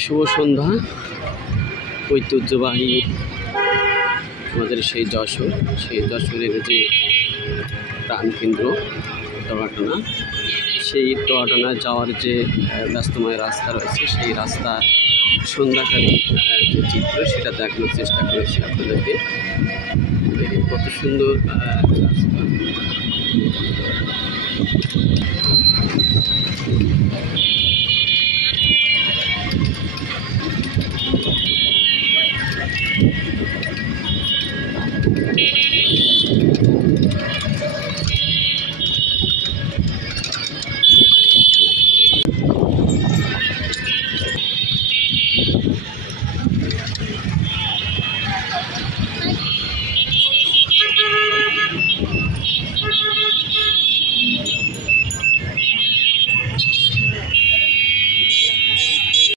শুভ সন্ধ্যা। ঐতিহ্যবাহী আমাদের সেই যশোরের যে প্রাণকেন্দ্র টোয়াটানা, সেই টোয়াটানা যাওয়ার যে ব্যস্তময় রাস্তা রয়েছে, সেই রাস্তার সন্ধ্যাকালীন যে চিত্র সেটা দেখানোর চেষ্টা করেছি আপনাদেরকে। কত সুন্দর রাস্তা।